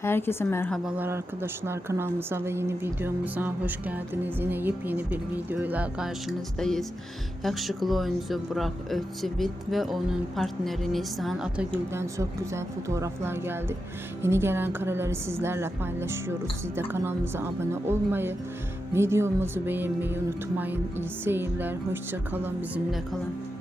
Herkese merhabalar arkadaşlar, kanalımıza ve yeni videomuza hoş geldiniz. Yine yepyeni bir videoyla karşınızdayız. Yakışıklı oyuncu Burak Özçivit ve onun partneri Neslihan Atagül'den çok güzel fotoğraflar geldi. Yeni gelen kareleri sizlerle paylaşıyoruz. Siz de kanalımıza abone olmayı, videomuzu beğenmeyi unutmayın. İyi seyirler, hoşça kalın, bizimle kalın.